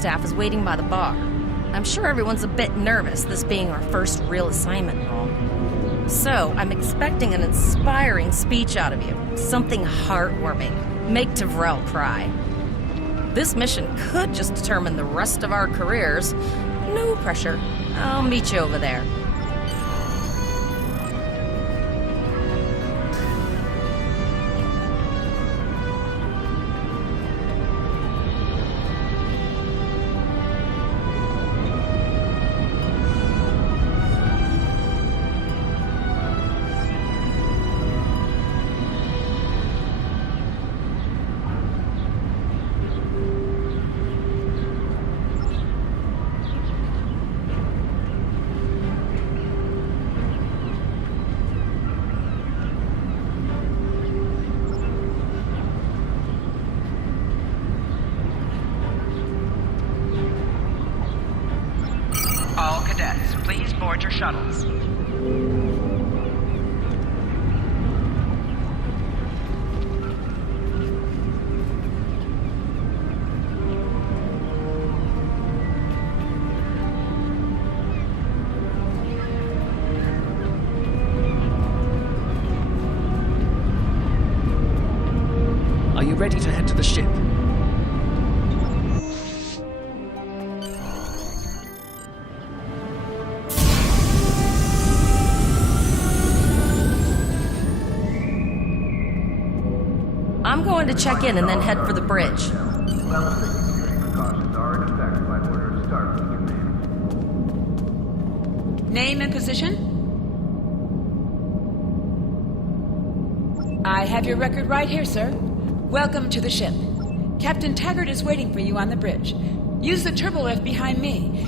staff is waiting by the bar. I'm sure everyone's a bit nervous, this being our first real assignment and all. So, I'm expecting an inspiring speech out of you. Something heartwarming. Make Tavrel cry. This mission could just determine the rest of our careers. No pressure. I'll meet you over there. All cadets, please board your shuttles. Are you ready to head to the ship? I'm going to check in and then head for the bridge. Name and position? I have your record right here, sir. Welcome to the ship. Captain Taggart is waiting for you on the bridge. Use the turbolift behind me.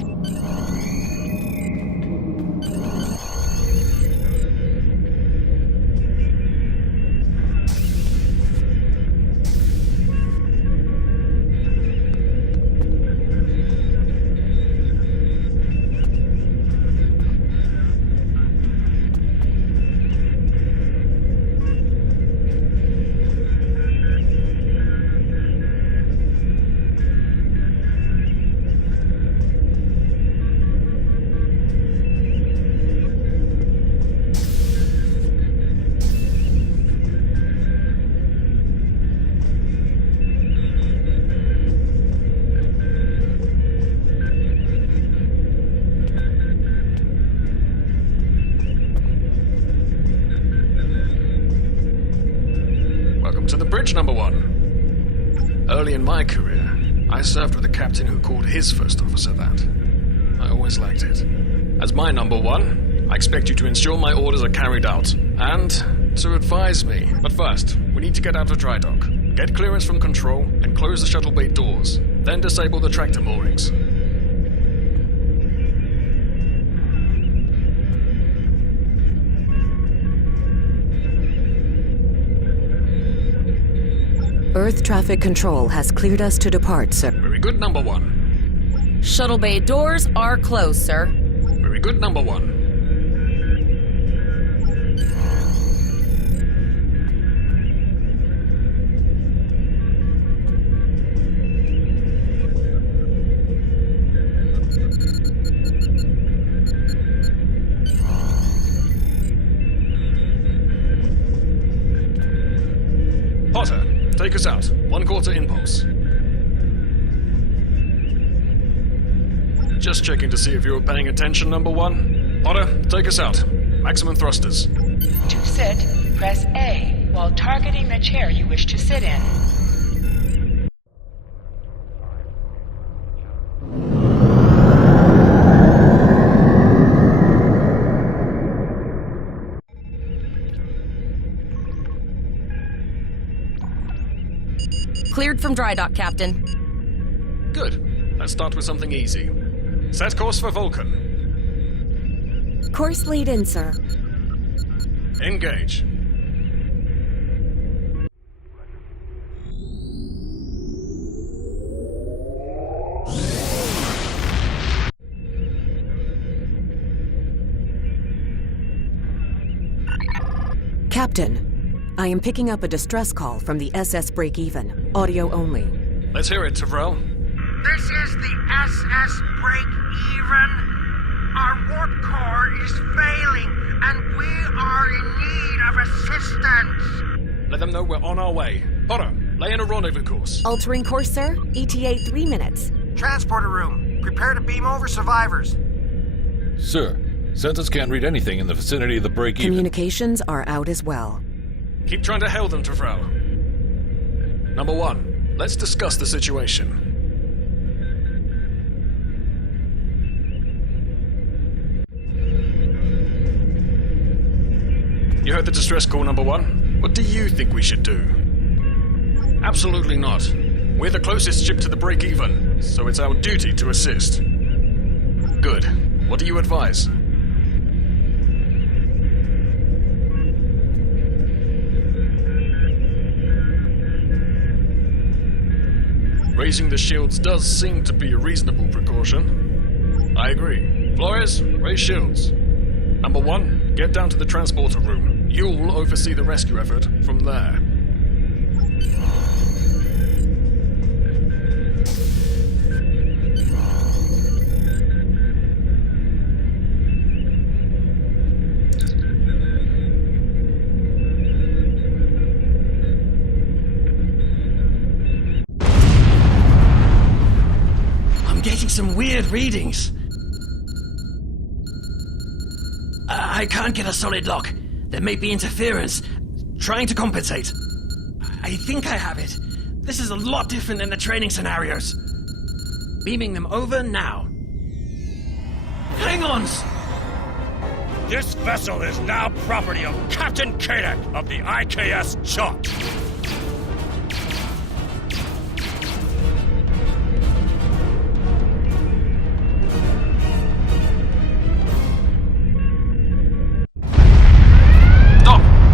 To the bridge, number one. Early in my career, I served with a captain who called his first officer that. I always liked it. As my number one, I expect you to ensure my orders are carried out, and to advise me. But first, we need to get out of dry dock, get clearance from control, and close the shuttle bay doors. Then disable the tractor moorings. Earth traffic control has cleared us to depart, sir. Very good, number one. Shuttle bay doors are closed, sir. Very good, number one. Potter, take us out. 1/4 impulse. Just checking to see if you were paying attention, number one. Potter, take us out. Maximum thrusters. To sit, press A while targeting the chair you wish to sit in. Cleared from dry dock, Captain. Good. Let's start with something easy. Set course for Vulcan. Course lead in, sir. Engage. Captain, I am picking up a distress call from the SS Break-Even. Audio only. Let's hear it, Tavrel. This is the SS Break-Even. Our warp core is failing, and we are in need of assistance. Let them know we're on our way. Potter, lay in a rendezvous course. Altering course, sir. ETA 3 minutes. Transporter room. Prepare to beam over survivors. Sir, sensors can't read anything in the vicinity of the break-even. Communications are out as well. Keep trying to hail them, Tafral. Number 1, let's discuss the situation. You heard the distress call, Number 1? What do you think we should do? Absolutely not. We're the closest ship to the break-even, so it's our duty to assist. Good. What do you advise? Raising the shields does seem to be a reasonable precaution. I agree. Flores, raise shields. Number 1, get down to the transporter room. You'll oversee the rescue effort from there. I'm getting some weird readings. I can't get a solid lock. There may be interference. Trying to compensate. I think I have it. This is a lot different than the training scenarios. Beaming them over now. Klingons! This vessel is now property of Captain Kadek of the IKS Chalk.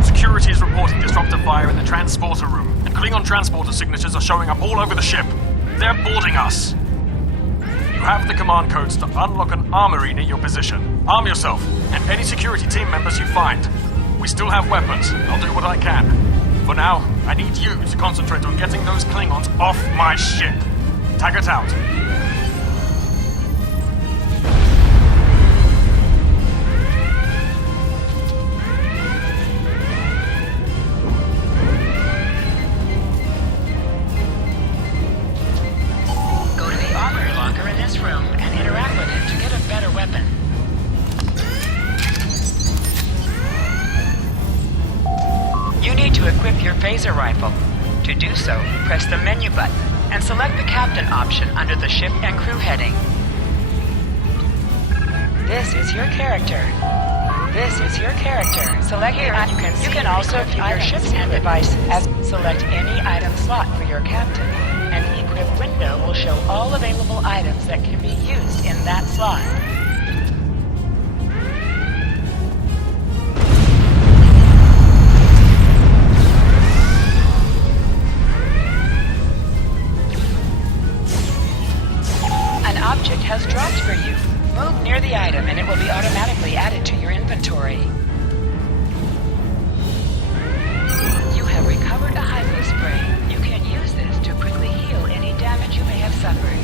Security is reporting disruptor fire in the transporter room, and Klingon transporter signatures are showing up all over the ship. They're boarding us. You have the command codes to unlock an armory near your position. Arm yourself, and any security team members you find. We still have weapons. I'll do what I can. For now, I need you to concentrate on getting those Klingons off my ship. Taggart out. Equip your phaser rifle. To do so, press the menu button and select the captain option under the ship and crew heading. This is your character. This is your character. Select here. You can also view your ships and devices. Select any item slot for your captain, and the equip window will show all available items that can be used in that slot. Object has dropped for you. Move near the item and it will be automatically added to your inventory. You have recovered a hypo spray. You can use this to quickly heal any damage you may have suffered.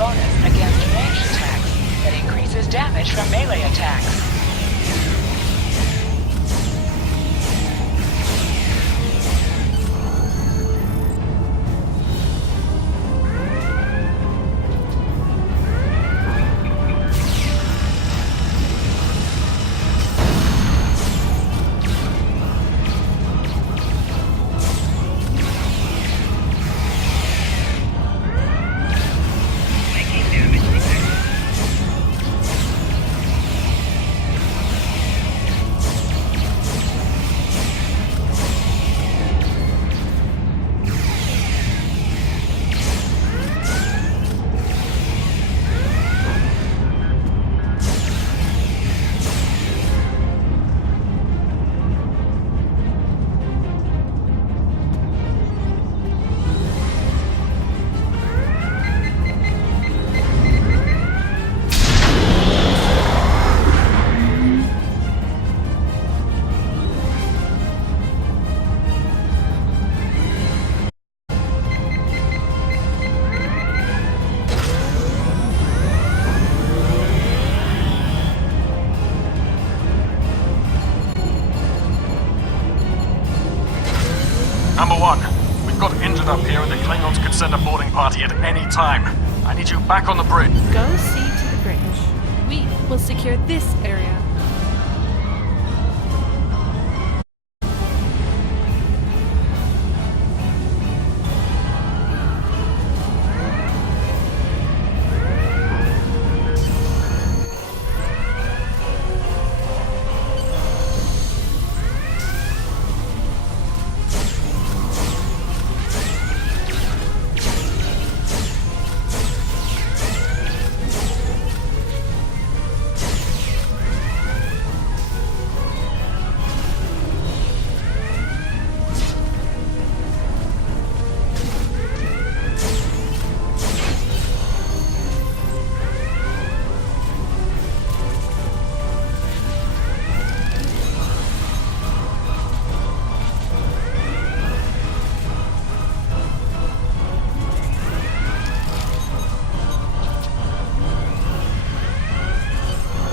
bonus against ranged attacks that increases damage from melee attacks. Number one, we've got injured up here and the Klingons could send a boarding party at any time. I need you back on the bridge. Go see to the bridge. We will secure this area.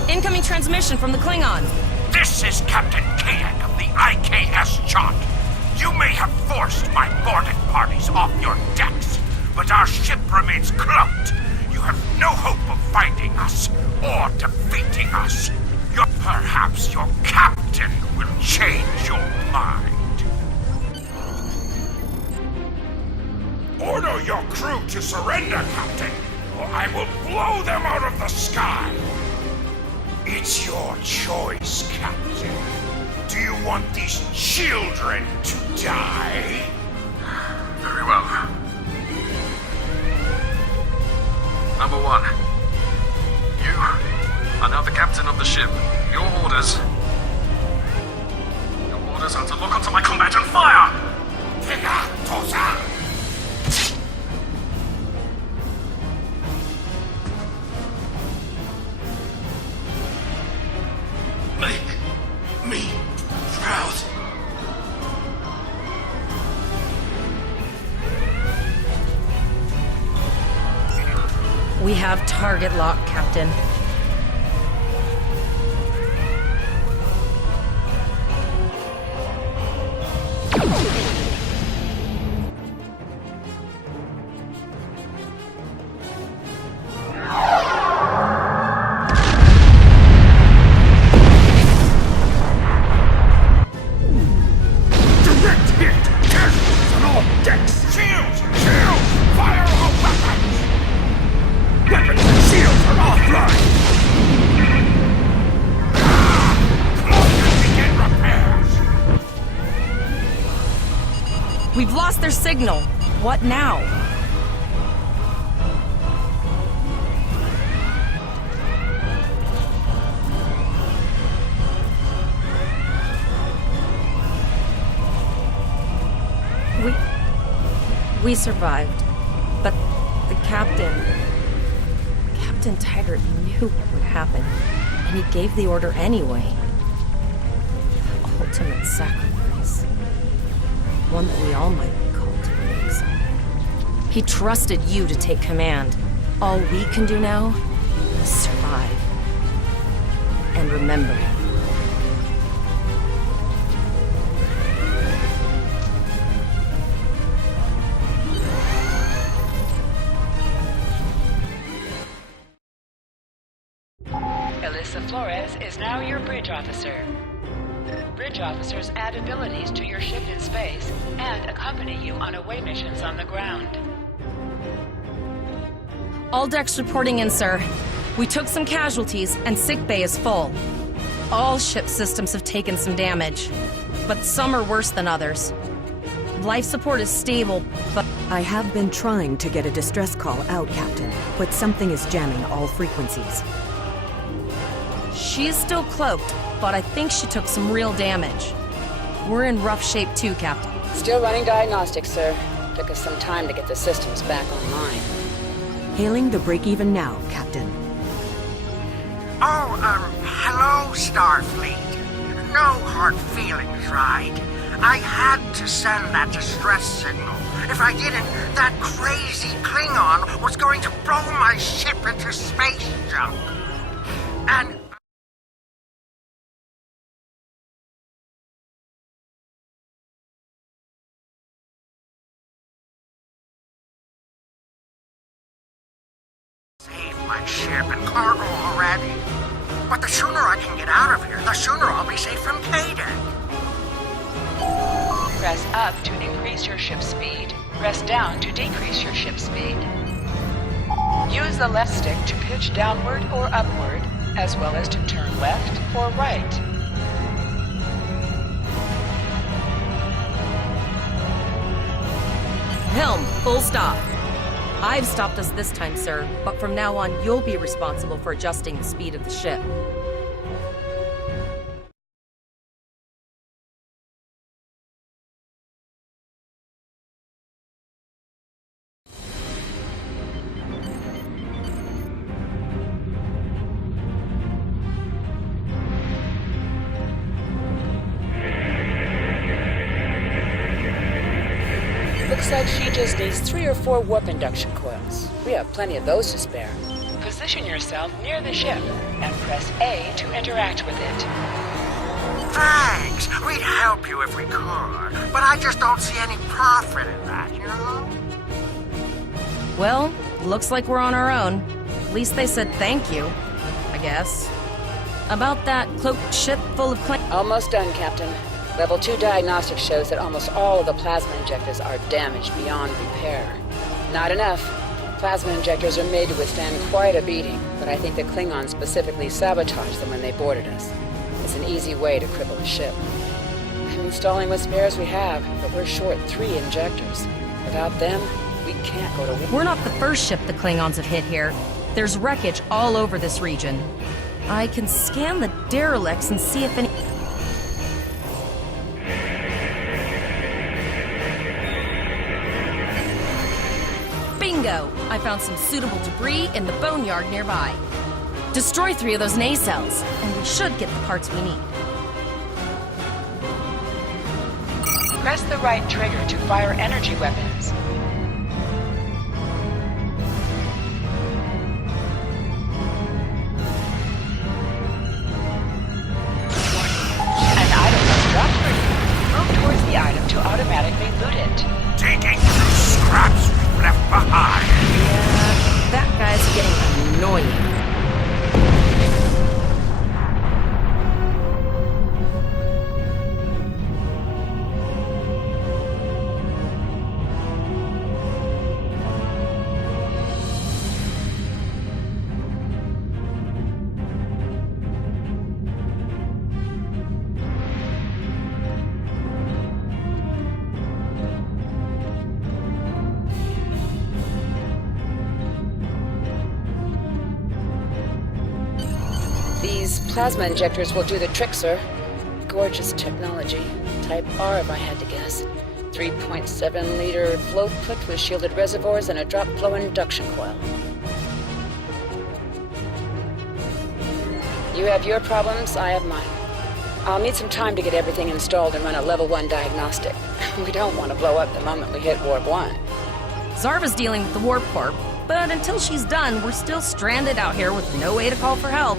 Incoming transmission from the Klingons. This is Captain Kadek of the IKS Chart. You may have forced my boarding parties off your decks, but our ship remains cloaked. You have no hope of finding us or defeating us. Perhaps your captain will change your mind. Order your crew to surrender, Captain, or I will blow them out of the sky. It's your choice, Captain. Do you want these children to die? Very well. Number one, you are now the captain of the ship. Your orders are to lock onto my combat and fire! Make me proud. We have target lock, Captain. We've lost their signal. What now? We survived. But the Captain Taggart knew what would happen. And he gave the order anyway. The ultimate sacrifice. One that we all might be called to make someday. He trusted you to take command. All we can do now is survive. And remember. Alyssa Flores is now your bridge officer. Bridge officers add abilities to your ship in space and accompany you on away missions on the ground. All decks reporting in, sir. We took some casualties, and sickbay is full. All ship systems have taken some damage, but some are worse than others. Life support is stable, but... I have been trying to get a distress call out, Captain, but something is jamming all frequencies. She's still cloaked, but I think she took some real damage. We're in rough shape too, Captain. Still running diagnostics, sir. Took us some time to get the systems back online. Hailing the break-even now, Captain. Oh, hello, Starfleet. No hard feelings, right? I had to send that distress signal. If I didn't, that crazy Klingon was going to blow my ship into space junk. And... save my ship and cargo already. But the sooner I can get out of here, the sooner I'll be safe from Kadek. Press up to increase your ship's speed. Press down to decrease your ship's speed. Use the left stick to pitch downward or upward, as well as to turn left or right. Helm, full stop. I've stopped us this time, sir, but from now on, you'll be responsible for adjusting the speed of the ship. Looks like she just needs 3 or 4 warp induction coils. We have plenty of those to spare. Position yourself near the ship and press A to interact with it. Thanks. We'd help you if we could, but I just don't see any profit in that, you know? Well, looks like we're on our own. At least they said thank you, I guess. About that cloaked ship full of Almost done, Captain. Level 2 diagnostics shows that almost all of the plasma injectors are damaged beyond repair. Not enough. Plasma injectors are made to withstand quite a beating, but I think the Klingons specifically sabotaged them when they boarded us. It's an easy way to cripple a ship. I'm installing what spares we have, but we're short 3 injectors. Without them, we can't go to war. We're not the first ship the Klingons have hit here. There's wreckage all over this region. I can scan the derelicts and see if any... Bingo! I found some suitable debris in the boneyard nearby. Destroy 3 of those nacelles, and we should get the parts we need. Press the right trigger to fire energy weapons. An item was dropped for you. Move towards the item to automatically loot it. Digging through scraps we've left behind. Yeah, that guy's getting annoying. These plasma injectors will do the trick, sir. Gorgeous technology. Type R, if I had to guess. 3.7-liter flow put with shielded reservoirs and a drop flow induction coil. You have your problems, I have mine. I'll need some time to get everything installed and run a level 1 diagnostic. We don't want to blow up the moment we hit Warp 1. Zarva's dealing with the Warp Corp. But until she's done, we're still stranded out here with no way to call for help.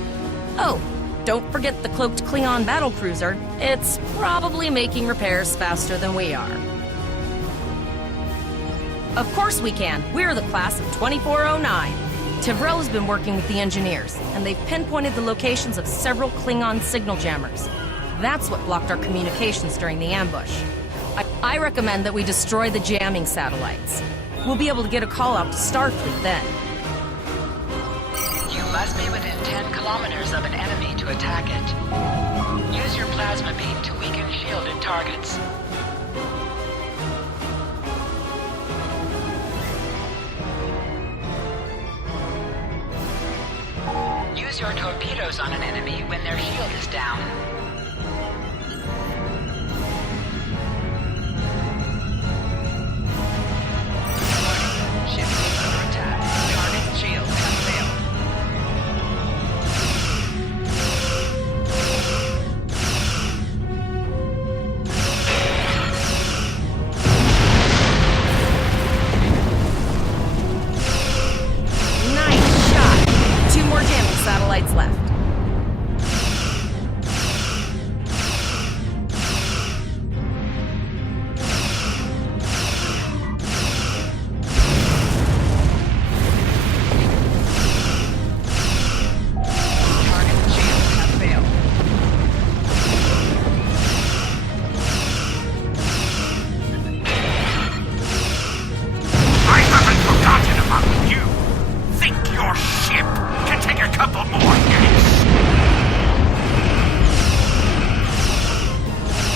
Oh, don't forget the cloaked Klingon battlecruiser. It's probably making repairs faster than we are. Of course we can. We're the class of 2409. Tivrel has been working with the engineers, and they've pinpointed the locations of several Klingon signal jammers. That's what blocked our communications during the ambush. I recommend that we destroy the jamming satellites. We'll be able to get a call out to Starfleet then. You must be within 10 kilometers of an enemy to attack it. Use your plasma beam to weaken shielded targets. Use your torpedoes on an enemy when their shield is down. Ship is under attack. Target shields have failed. Nice shot. 2 more jamming satellites left. Target shields have failed. I haven't forgotten about you. Think your ship can take a couple more hits?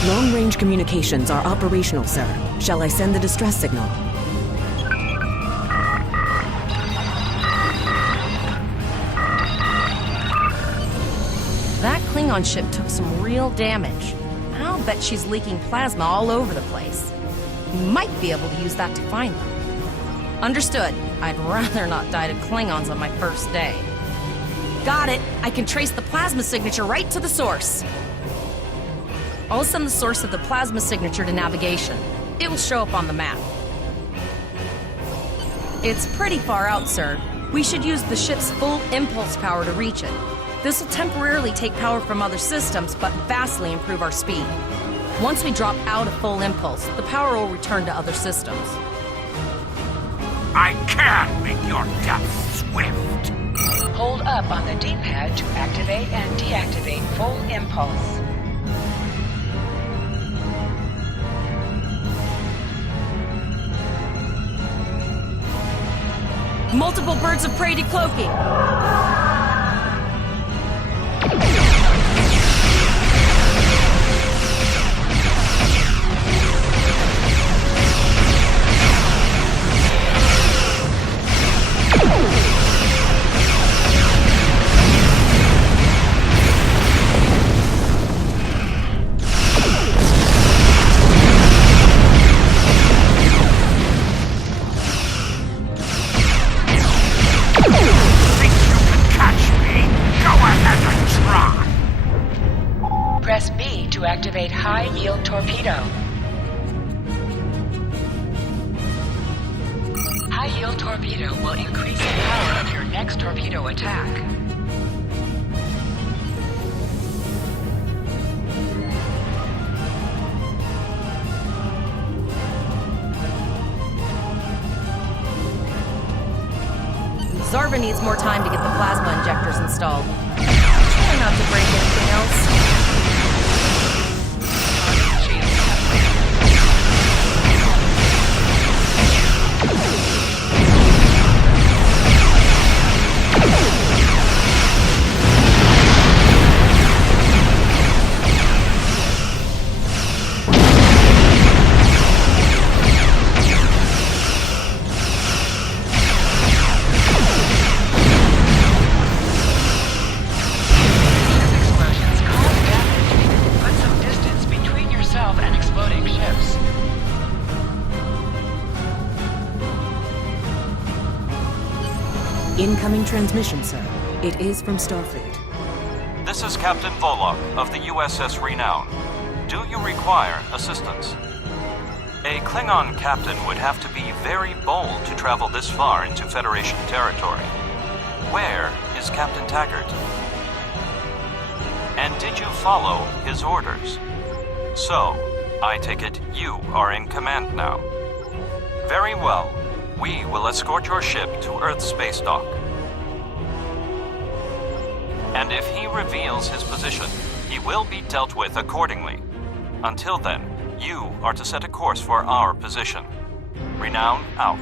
Long-range communications are operational, sir. Shall I send the distress signal? That Klingon ship took some real damage. I'll bet she's leaking plasma all over the place. We might be able to use that to find them. Understood. I'd rather not die to Klingons on my first day. Got it. I can trace the plasma signature right to the source. I'll send the source of the plasma signature to navigation. It will show up on the map. It's pretty far out, sir. We should use the ship's full impulse power to reach it. This will temporarily take power from other systems, but vastly improve our speed. Once we drop out of full impulse, the power will return to other systems. I can make your death swift. Hold up on the D-pad to activate and deactivate full impulse. Multiple birds of prey decloaking. Press B to activate high-yield torpedo. High-yield torpedo will increase the power of your next torpedo attack. Zarva needs more time to get the plasma injectors installed. Try not to break anything else. Incoming transmission, sir. It is from Starfleet. This is Captain Volok of the USS Renown. Do you require assistance? A Klingon captain would have to be very bold to travel this far into Federation territory. Where is Captain Taggart? And did you follow his orders? So, I take it you are in command now. Very well. We will escort your ship to Earth's space dock. And if he reveals his position, he will be dealt with accordingly. Until then, you are to set a course for our position. Renown out.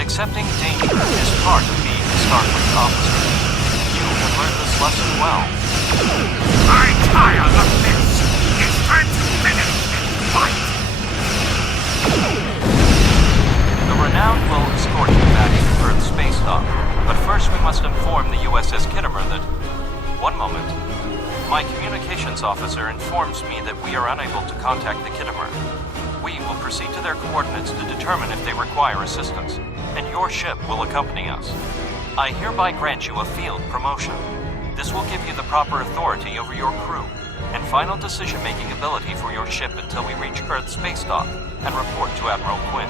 Accepting danger is part of being a Starfleet officer. You have learned this lesson well. I'm tired of this! It's time to finish this fight! The Renown will escort you back to Earth's space dock, but first we must inform the USS Kittimer that... One moment. My communications officer informs me that we are unable to contact the Kittimer. We will proceed to their coordinates to determine if they require assistance, and your ship will accompany us. I hereby grant you a field promotion. This will give you the proper authority over your crew, and final decision-making ability for your ship until we reach Earth's space dock and report to Admiral Quinn.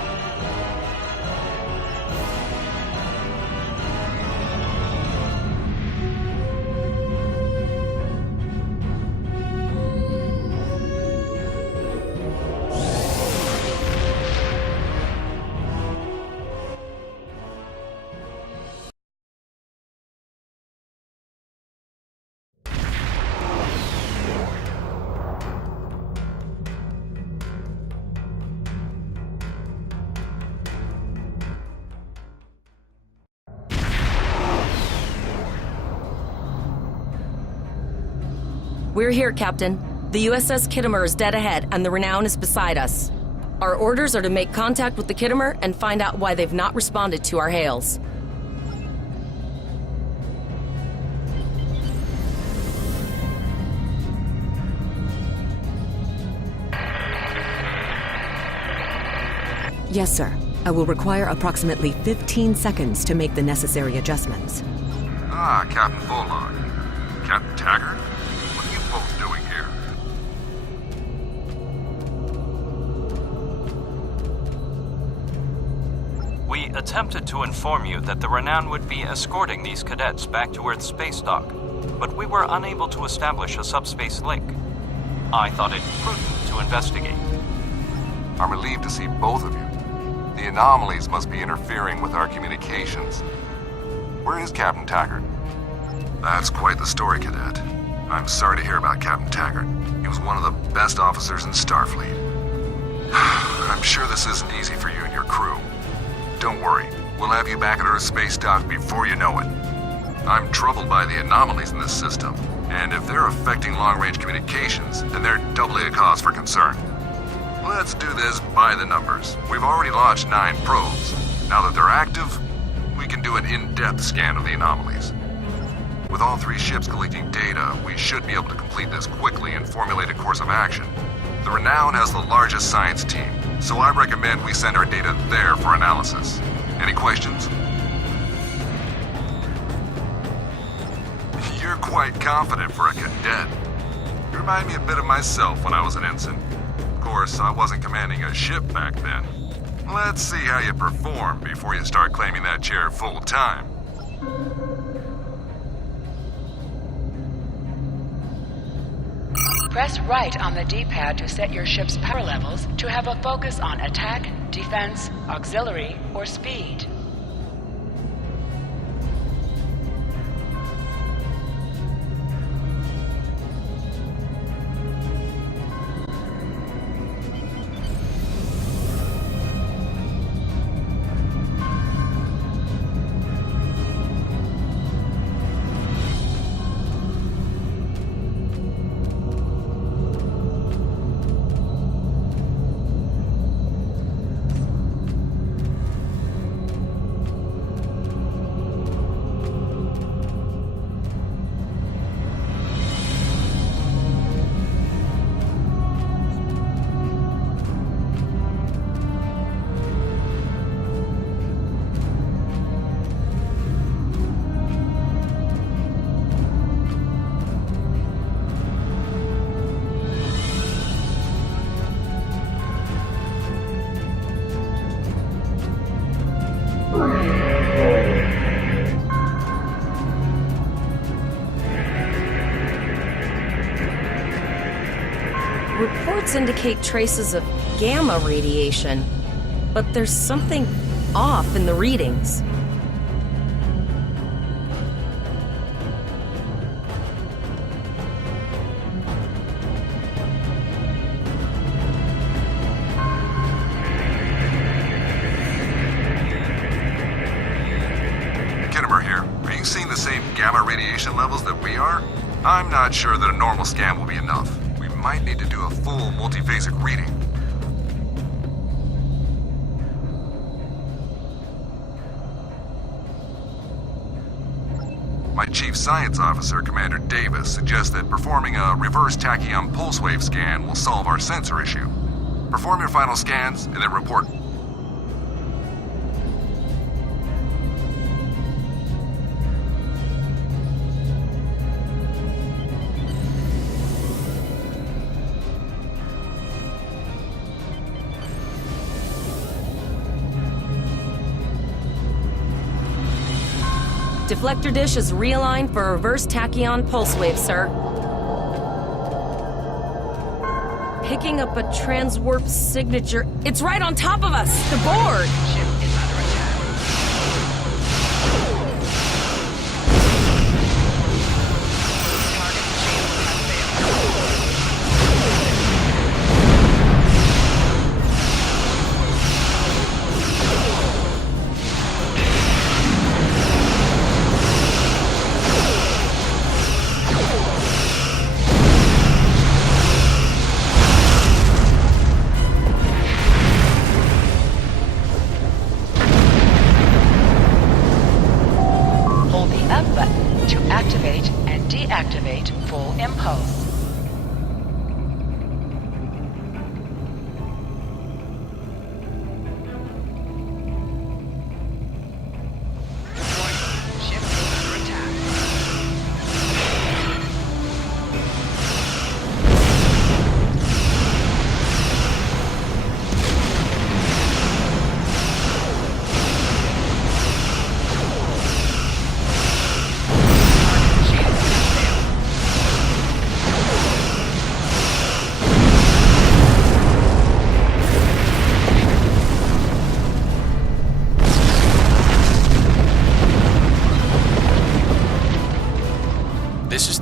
We're here, Captain. The USS Kittimer is dead ahead, and the Renown is beside us. Our orders are to make contact with the Kittimer and find out why they've not responded to our hails. Yes, sir. I will require approximately 15 seconds to make the necessary adjustments. Ah, Captain Bullock. Captain Taggart? What are you both doing here? We attempted to inform you that the Renown would be escorting these cadets back to Earth's space dock, but we were unable to establish a subspace link. I thought it prudent to investigate. I'm relieved to see both of you. The anomalies must be interfering with our communications. Where is Captain Taggart? That's quite the story, Cadet. I'm sorry to hear about Captain Taggart. He was one of the best officers in Starfleet. I'm sure this isn't easy for you and your crew. Don't worry, we'll have you back at Earth's space dock before you know it. I'm troubled by the anomalies in this system, and if they're affecting long-range communications, then they're doubly a cause for concern. Let's do this by the numbers. We've already launched 9 probes. Now that they're active, we can do an in-depth scan of the anomalies. With all 3 ships collecting data, we should be able to complete this quickly and formulate a course of action. The Renown has the largest science team, so I recommend we send our data there for analysis. Any questions? You're quite confident for a cadet. You remind me a bit of myself when I was an ensign. Of course, I wasn't commanding a ship back then. Let's see how you perform before you start claiming that chair full time. Press right on the D-pad to set your ship's power levels to have a focus on attack, defense, auxiliary, or speed. notes indicate traces of gamma radiation, but there's something off in the readings. Kittimer here. Are you seeing the same gamma radiation levels that we are? I'm not sure that a normal scan will be enough. We might need to do a full multiphasic reading. My Chief Science Officer, Commander Davis, suggests that performing a reverse tachyon pulse wave scan will solve our sensor issue. Perform your final scans and then report. Deflector dish is realigned for a reverse tachyon pulse wave, sir. Picking up a transwarp signature. It's right on top of us! The board!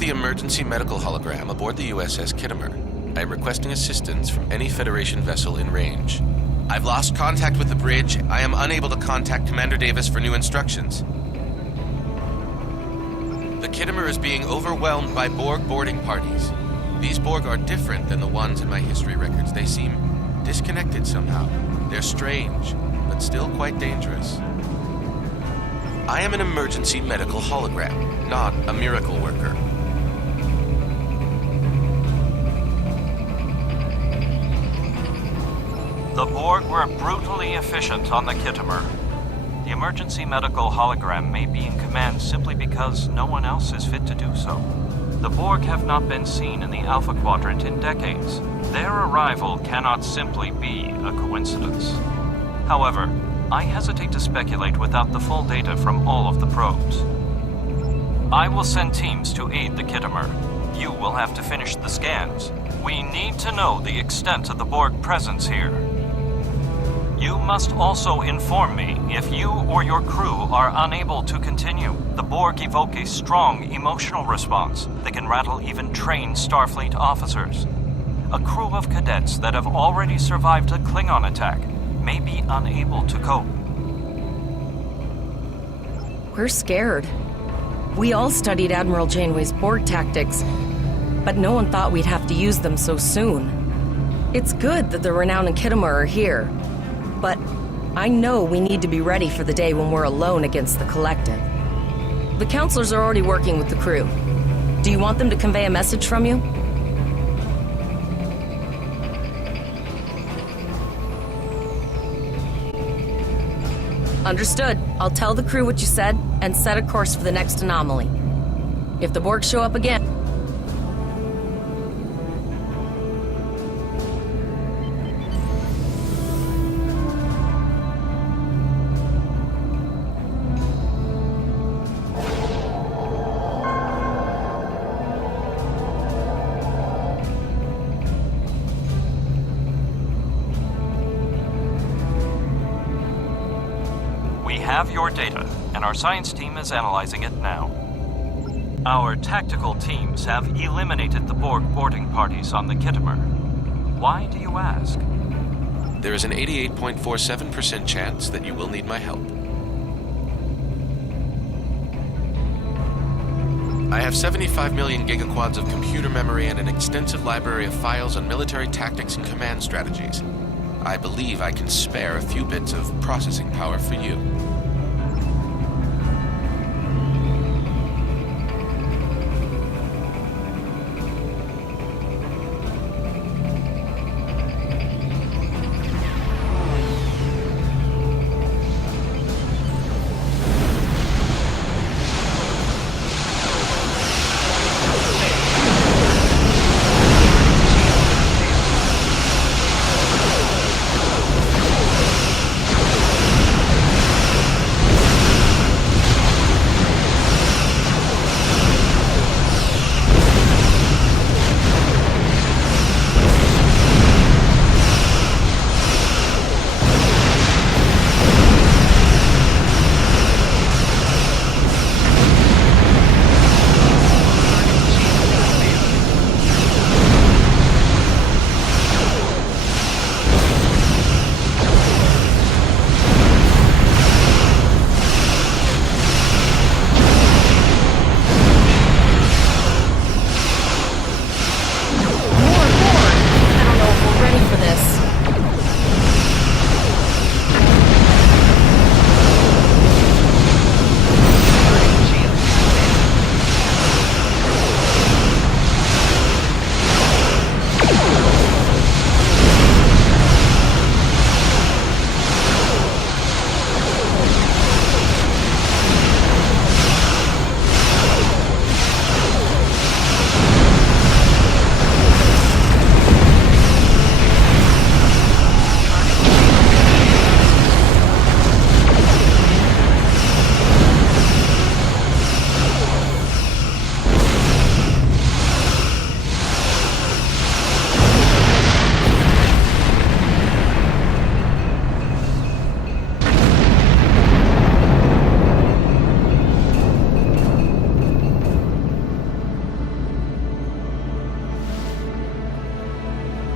Emergency medical hologram aboard the USS Kittimer. I am requesting assistance from any Federation vessel in range. I've lost contact with the bridge. I am unable to contact Commander Davis for new instructions. The Kittimer is being overwhelmed by Borg boarding parties. These Borg are different than the ones in my history records. They seem disconnected somehow. They're strange, but still quite dangerous. I am an emergency medical hologram, not a miracle worker. The Borg were brutally efficient on the Kittimer. The emergency medical hologram may be in command simply because no one else is fit to do so. The Borg have not been seen in the Alpha Quadrant in decades. Their arrival cannot simply be a coincidence. However, I hesitate to speculate without the full data from all of the probes. I will send teams to aid the Kittimer. You will have to finish the scans. We need to know the extent of the Borg presence here. You must also inform me if you or your crew are unable to continue. The Borg evoke a strong emotional response that can rattle even trained Starfleet officers. A crew of cadets that have already survived a Klingon attack may be unable to cope. We're scared. We all studied Admiral Janeway's Borg tactics, but no one thought we'd have to use them so soon. It's good that the Renown and Kittimer are here, but I know we need to be ready for the day when we're alone against the Collective. The counselors are already working with the crew. Do you want them to convey a message from you? Understood. I'll tell the crew what you said and set a course for the next anomaly. If the Borg show up again, have your data, and our science team is analyzing it now. Our tactical teams have eliminated the Borg boarding parties on the Kittimer. Why do you ask? There is an 88.47% chance that you will need my help. I have 75 million gigaquads of computer memory and an extensive library of files on military tactics and command strategies. I believe I can spare a few bits of processing power for you.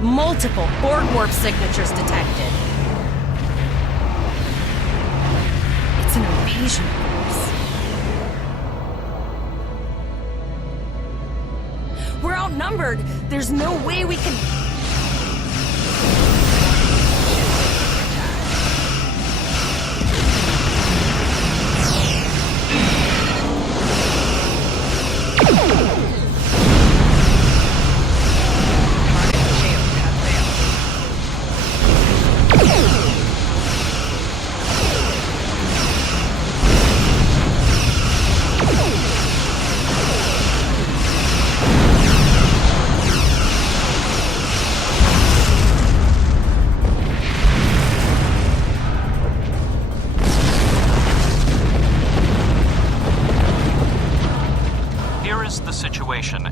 Multiple Borg warp signatures detected. It's an invasion force. We're outnumbered. There's no way we can...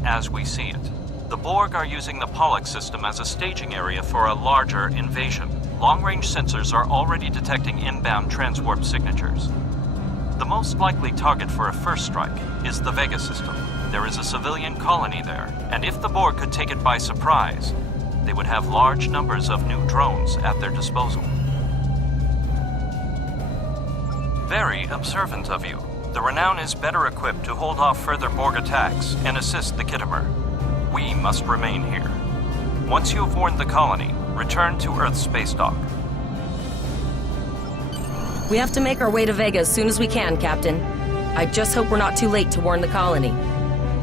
As we see it. The Borg are using the Pollux system as a staging area for a larger invasion. Long-range sensors are already detecting inbound transwarp signatures. The most likely target for a first strike is the Vega system. There is a civilian colony there, and if the Borg could take it by surprise, they would have large numbers of new drones at their disposal. Very observant of you. The Renown is better equipped to hold off further Borg attacks and assist the Kittimer. We must remain here. Once you have warned the colony, return to Earth's space dock. We have to make our way to Vega as soon as we can, Captain. I just hope we're not too late to warn the colony.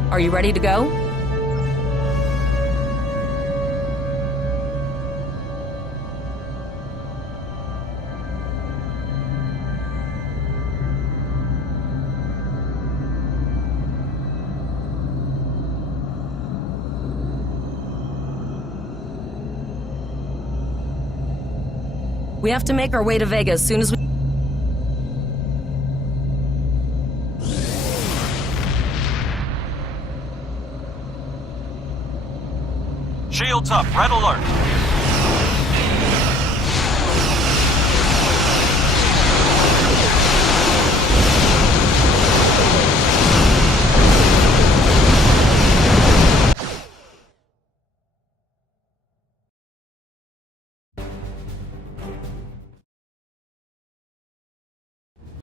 Are you ready to go? We have to make our way to Vega as soon as we... Shields up, red alert.